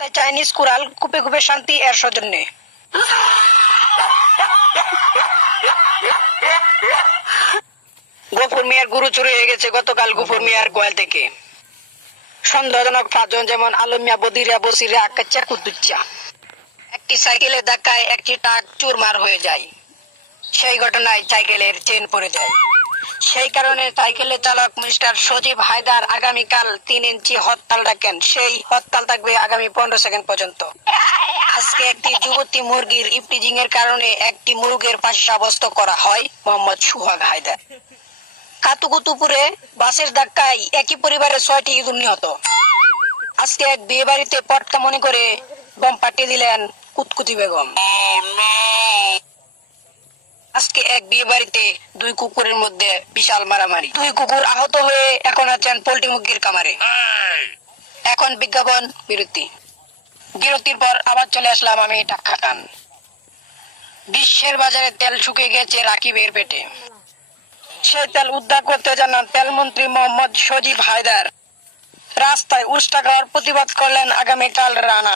তাই Chinese Corel কুপে কুপে শান্তি এর সৌজন্যে। গফুর মিয়ার গুরু চুরি হয়ে গেছে গতকাল গফুর মিয়ার গোয়াল থেকে। সন্দেহজনক পাঁচজন যেমন আলমিয়া বদিরা বসিরা আকাচ্চা কুদ্দুচ্চা একটি সাইকেলের ধাক্কায় একটি ট্রাক চুরমার হয়ে যায়। সেই ঘটনায় সাইকেলের চেন পড়ে যায়। সেই কারণে সাইকেলের চালক মিস্টার সজীব হায়দার আগামীকাল তিন ইঞ্চি হরতাল ডাকেন। সেই হরতাল থাকবে আগামী পনেরো সেকেন্ড পর্যন্ত। আজকে একটি যুবতী মুরগির ইপটিজিং এর কারণে একটি মুরগের পাশে সাব্যস্ত করা হয় মোহাম্মদ সুহাগ হায়দার। কাতুকুতুপুরে বাসের ধাক্কায় একই পরিবারের ছয়টি ইঁদুর নিহত। আজকে এক বিয়ে বাড়িতে পটকা মনে করে বম পাঠিয়ে দিলেন কুতকুতি বেগম। এক বিয়ে বাড়িতে দুই কুকুরের মধ্যে বিশাল মারামারি। দুই কুকুর আহত হয়ে এখন আছেন পোল্ট্রি মুরগির কামারে এখন বিজ্ঞাপন বিরতি। বিরতির পর আবার চলে আসলাম আমি টাক্কা খান বিশ্বের বাজারে তেল শুকিয়ে গেছে রাকিবের পেটে। সেই তেল উদ্ধার করতে জানান তেল মন্ত্রী মোহাম্মদ সজীব হায়দার। রাস্তায় উষ্টা খাওয়ার প্রতিবাদ করলেন আগামীকাল রানা।